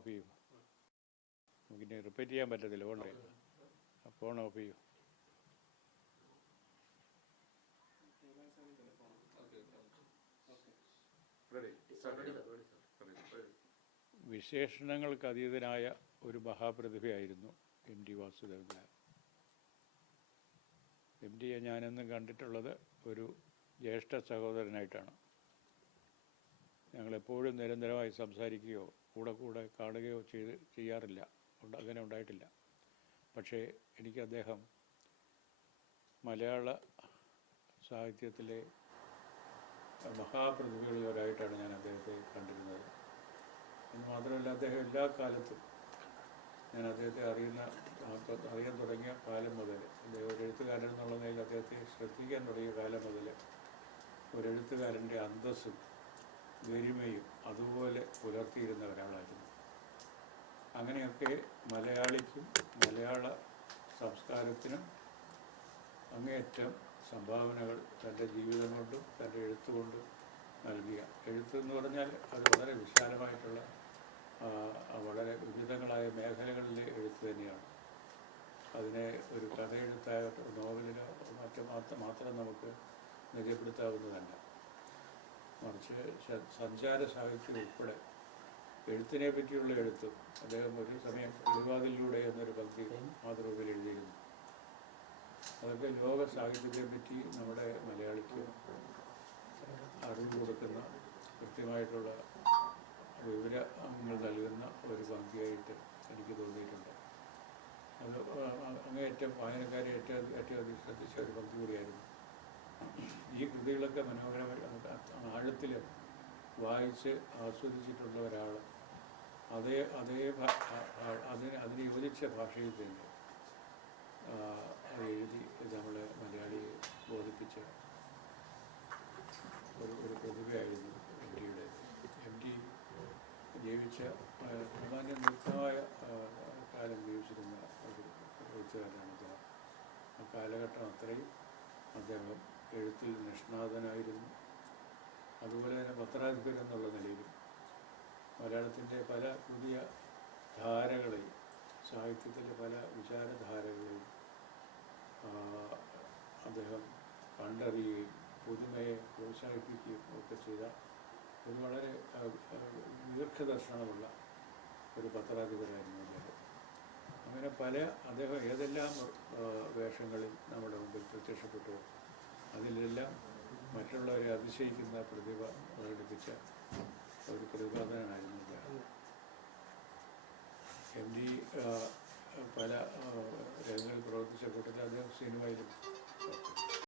Of ചെയ്യൂ. നമുക്കിനി repeat ചെയ്യാൻ പറ്റത്തില്ല. ഓൺലൈൻ ഫോൺ ഓഫ് ചെയ്യൂ. വിശേഷണങ്ങൾക്ക് അതീതനായ ഒരു മഹാപ്രതിഭയായിരുന്നു M T Vasudevan Nair. M ടിയെ ഞാനെന്നും കണ്ടിട്ടുള്ളത് ഒരു ജ്യേഷ്ഠ സഹോദരനായിട്ടാണ്. ഞങ്ങളെപ്പോഴും നിരന്തരമായി സംസാരിക്കുകയോ കൂടെ കാണുകയോ ചെയ്യാറില്ല, അങ്ങനെ ഉണ്ടായിട്ടില്ല. പക്ഷേ എനിക്ക് അദ്ദേഹം മലയാള സാഹിത്യത്തിലെ മഹാപ്രതിഭകളിൽ ഒരായിട്ടാണ് ഞാൻ അദ്ദേഹത്തെ കണ്ടിരുന്നത്. എന്ന് മാത്രമല്ല, അദ്ദേഹം എല്ലാ കാലത്തും ഞാൻ അദ്ദേഹത്തെ അറിയാൻ തുടങ്ങിയ കാലം മുതൽ, അദ്ദേഹം ഒരു എഴുത്തുകാരൻ എന്നുള്ള നിലയിൽ അദ്ദേഹത്തെ ശ്രദ്ധിക്കാൻ തുടങ്ങിയ കാലം മുതൽ ഒരെഴുത്തുകാരൻ്റെ അന്തസ്സും ഗരിമയും അതുപോലെ പുലർത്തിയിരുന്ന ഒരാളായിരുന്നു. അങ്ങനെയൊക്കെ മലയാളിക്കും മലയാള സംസ്കാരത്തിനും അങ്ങേയറ്റം സംഭാവനകൾ തൻ്റെ ജീവിതം കൊണ്ടും തൻ്റെ എഴുത്തുകൊണ്ടും നൽകിയ, എഴുത്തെന്ന് പറഞ്ഞാൽ അത് വളരെ വിശാലമായിട്ടുള്ള വളരെ വിവിധങ്ങളായ മേഖലകളിലെ എഴുത്ത് തന്നെയാണ്. അതിനെ ഒരു കഥയെഴുത്തായ നോവലിനോ മാത്രം നമുക്ക് നിജപ്പെടുത്താവുന്നതല്ല. മറിച്ച് സഞ്ചാര സാഹിത്യം ഉൾപ്പെടെ എഴുത്തിനെ പറ്റിയുള്ള എഴുത്തും അദ്ദേഹം ഒരു സമയം കിളിവാതിലൂടെ എന്നൊരു പങ്ക്തി മാതൃഭൂമിയിൽ എഴുതിയിരുന്നു. അതൊക്കെ ലോക സാഹിത്യത്തെ പറ്റി നമ്മുടെ മലയാളിക്ക് അറിവ് കൊടുക്കുന്ന, കൃത്യമായിട്ടുള്ള വിവരങ്ങൾ നൽകുന്ന ഒരു പങ്ക്തിയായിട്ട് എനിക്ക് തോന്നിയിട്ടുണ്ട്. അത് അങ്ങേയറ്റം വായനക്കാരെ ഏറ്റവും ശ്രദ്ധിച്ച ഒരു പങ്ക്തി കൂടിയായിരുന്നു. ഈ കൃതികളൊക്കെ മനോഹരമായി ആഴത്തിൽ വായിച്ച് ആസ്വദിച്ചിട്ടുള്ള ഒരാൾ അതിന് യോജിച്ച ഭാഷയിൽ തന്നെ എഴുതി നമ്മളെ മലയാളിയെ ബോധിപ്പിച്ച ഒരു പ്രതിഭയായിരുന്നു എം ടിയുടെ. എം ടി ജീവിച്ച സാമാന്യം ദീർഘമായ കാലം ജീവിച്ചിരുന്ന ഒരു എഴുത്തുകാരനാണ് അദ്ദേഹം. ആ കാലഘട്ടം അത്രയും അദ്ദേഹം എഴുത്തിൽ നിഷ്ണാതനായിരുന്നു. അതുപോലെ തന്നെ പത്രാധിപർ എന്നുള്ള നിലയിലും മലയാളത്തിൻ്റെ പല പുതിയ ധാരകളെയും, സാഹിത്യത്തിലെ പല വിചാരധാരകളെയും അദ്ദേഹം കണ്ടറിയുകയും പുതുമയെ പ്രോത്സാഹിപ്പിക്കുകയും ഒക്കെ ചെയ്ത ഒരു വളരെ ദീർഘദർശനമുള്ള ഒരു പത്രാധിപരായിരുന്നു അദ്ദേഹം. അങ്ങനെ അദ്ദേഹം ഏതെല്ലാം വേഷങ്ങളിൽ നമ്മുടെ മുമ്പിൽ പ്രത്യക്ഷപ്പെട്ടു, അതിലെല്ലാം മറ്റുള്ളവരെ അതിശയിക്കുന്ന പ്രതിഭ പ്രകടിപ്പിച്ച ഒരു പ്രതിപാദനമായിരുന്നു അദ്ദേഹം. എം ടി പല രംഗങ്ങളിൽ പ്രവർത്തിച്ച കൂട്ടത്തിൽ അദ്ദേഹം സിനിമയിലും